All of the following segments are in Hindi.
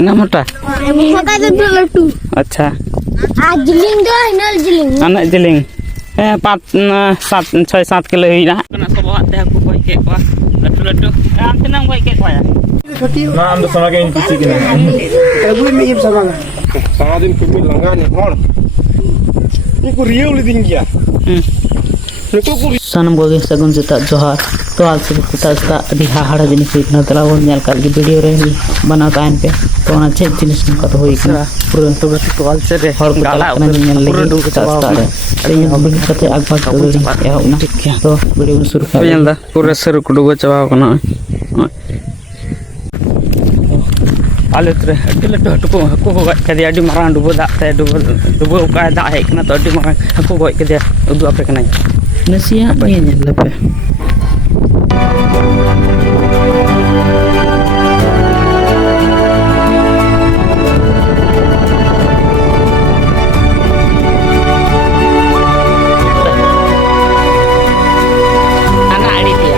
ina motor. अच्छा जिलिंग दो इनल जिलिंग anak jeling 5-7 kilo hina kena sebuah teh aku buat kek kuah latu am tenang buat kek kuah ya ना हम तो समय के इन किसी की नहीं Ebu ini ibu sama nggak? सारा दिन कुछ लंगा नहीं और इनको रियल लिदिंग किया इनको को sanam goge sagun jeta johar to al se kita sta adi hahara jinis itna tala won nyal kal gi video re bana kain pe to na che jinis ka to hoi kana pura to bati to al se re hor gala pura du kita sta re ari yang bagi kate agbag to ya una to video suru ka nyal da pura seru kudu go chawa kana ale tre adile to hatu ko go ka dia adi marang du da te du ka da hek na to adi marang aku go ka dia udu ape kana Nasia ni nyal lepe anak adik dia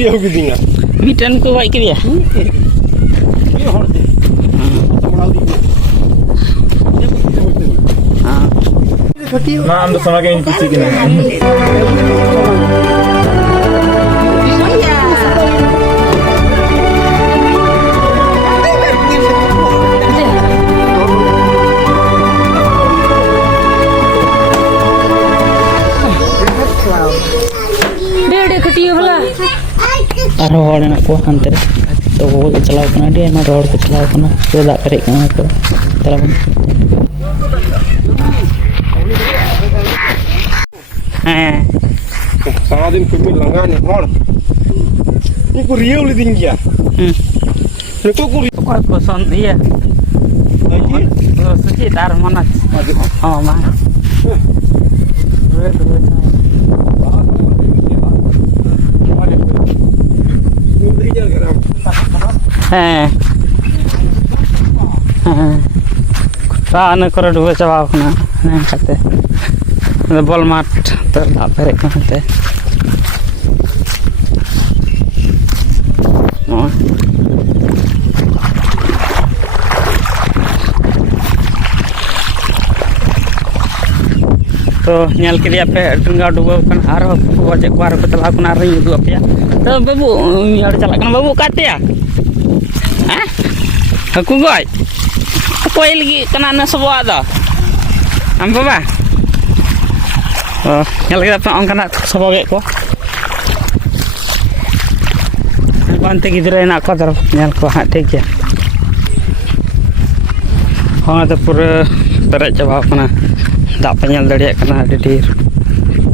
ये होगी दिंगा Bidan ko baik dia. ये हर दिन बड़ा दी ना हम तो समय के इन किसी की नहीं Arah orang nak kuah hantar, tu boleh celau kena dia, emang orang ke celau kena, tu tak kerik kena tu, telepon. सारा दिन कुछ लंगा नहीं और इनको रियल लिदिंग किया इनको को Kau kosan iya, sekitar mana? Oh mana? Rana kora dua cawa kena, neng kate, ada bol mat terdak perek kate. तो nyal ke dia pe tengah dua kan arah wajah kuar betul aku nari dua pe ya to babu ni ada calak kan babu kate ya hah aku goi apa lagi kena na sebuah ada apa ba oh nyal ke apa orang kena sebuah ke ko bante gidra nak ko dar nyal ko ha ठीक ya ha to pura perak jawab kana dak penyal dari kena ada dir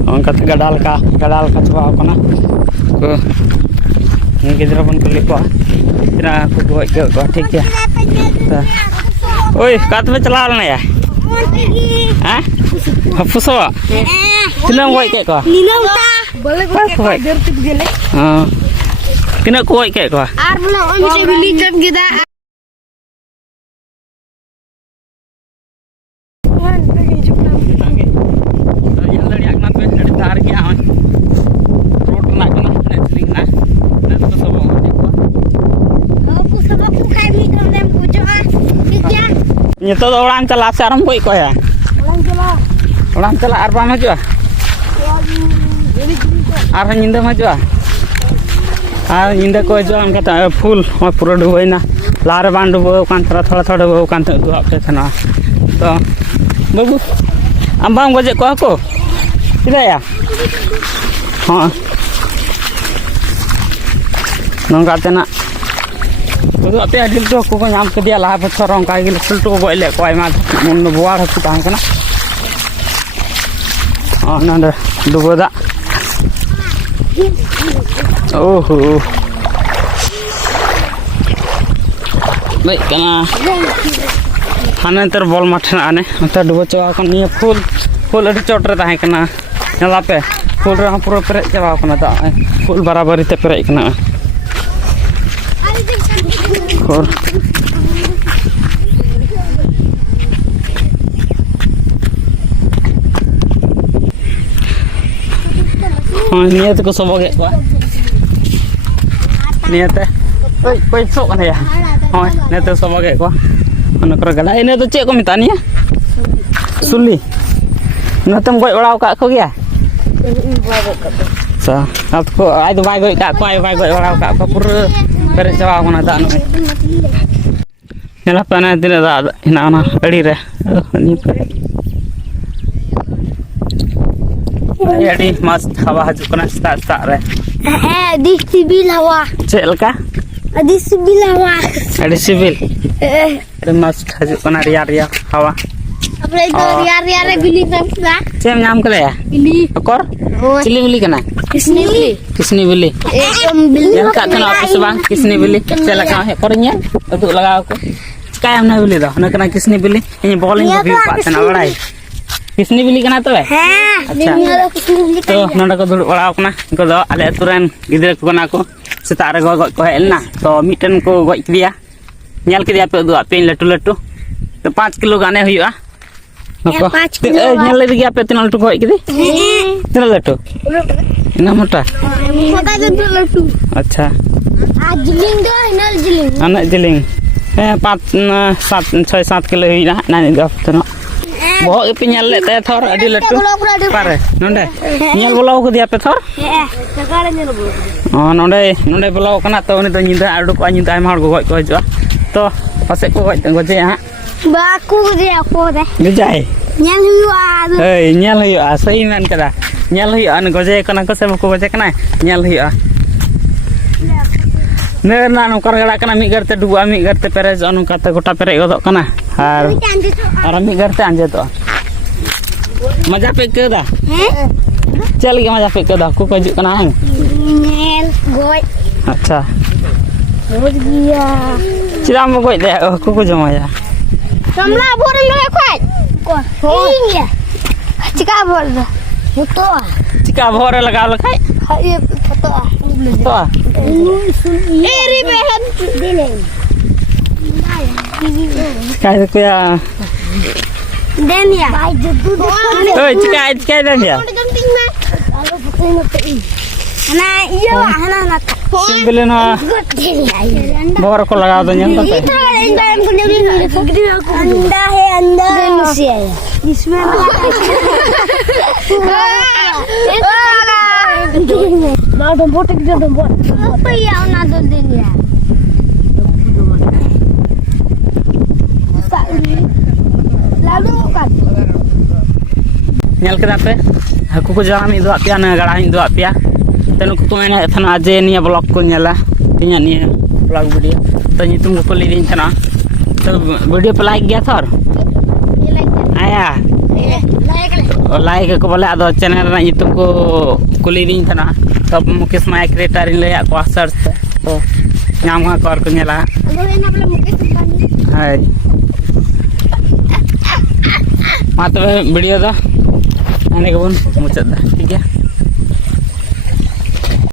orang kata gadal ka coba apa na ko ni gidra pun kali ko kira aku buat ke ko ठीक ya oi kat me chala na ya ha hapus wa tinang buat ke ko नीलम ता बोले को देर तक गेले ha kena ko ke ko आर बोला ओन से बिली जब गिदा Nyeto orang celah sekarang koi koi ya. Orang celah arba maju. Arha nyinda maju. Nyinda koi jualan kata full pura dua na. Lar bandu bukan थोड़ा bukan dua apa sana. To bagus. Ambang gojek ko aku. Tidak ya? Ha. Nong kata nak तो अते अडिल तो को नाम के दिया ला बच्चा रंग का गिल सुलटो को ले कोई मा मन बुआर हकु तांग कना नंद दुबदा ओहो भाई कना हानंतर बॉल मठना आने अंतर दुबो चवा कन निया फुल अडी चोट रे ताहे कना नला पे फुल रे पूरा पेरे चवा कना दा फुल बराबर ते पेरे कना और niat ko soboge ko niat koy sok kan ya hoy niat soboge ko ono kor gada ini tuh cek ko mitani ya suli natem goi orau ka ko ya sa at ko ai do bai goi ka ko ai bai goi orau ka ko pur pere jawa ko na da no nyala pana dina da ina ana adi re ni Jadi mas hawa hajuk kena start re. di sibil hawa. Cek leka? Di sibil hawa. Ada sibil. Ada mas hajuk kena ria hawa. Apa itu ria bili berapa? Cek nyam kele ya? Bili. Ekor? Cili bili kena? Kisni bili. Kisni bili. Bili. Yang kak kena apa sebang? Kisni bili. Cek leka ekornya untuk laga aku. Kayak mana bili dah? Nak kena kisni bili. Ini bowling bili pak kena berai. Kisni bili kena tu eh? अच्छा तो नंदा को दुड़ बड़ा कना को दो आले तुरन गिदरे को कना को सेता रे गो को हेलना तो मिटन को गoj किदिया नेल किदिया पे दो पे लटू तो 5 किलो गाने हुआ नको नेल ले गया पे तीन लटू गoj किदी तीन लटू इना मोटा लटू अच्छा जिलिंग दो इनल जिलिंग अन जिलिंग 5 6 7 किलो हुई ना दो तो बहुत पे nyal le te thor adi latu pare nonde nyal bolo ko dia pe thor oh nonde bolo kana to ni to nyinda adu ko nyinda ai mar ko goj ko hijua to pase ko goj goje ha ba ku dia ko de bijai nyal huwa ei nyal huwa sahi men kada nyal huwa an goje kana ko se ko goje kana nyal huwa ne na no kar gala kana mi garte dua mi garte perez anu kata gota pere godok kana ar mi garte anje to मजा पे के दा चल गया मजा पे के दा को कजु कना हंग नेल गोय अच्छा हो गया चिरा म गोय दे को जमा जा कमला बोर ले खोय को इंगे चिका बोल दो फोटो चिका भोरे लगा ल खाय ये फोटो तो ए रे बहन दिले काय को या Denia. ओए चिका दनिया ना ये हना ना सिंबले ना भोर को लगा दो nyam तो अंडा है अंडा इसमें ना दम बोट के दम बोट भैया ना दो देनिया लाडू का nyal keda pe haku ko jam mi do apia na gada hin do apia tenu ko mena thana aje niya blog ko nyala tinya niya blog video to nyitum ko li din thana to video pe like gya thor aya like ko bole ado channel na nyitum ko kuli din thana to mukesh mai creator in laya ko search to nyam ha kor ko nyala hai मा तबे वीडियो दा आने के बन मुचाद दा ठीक है।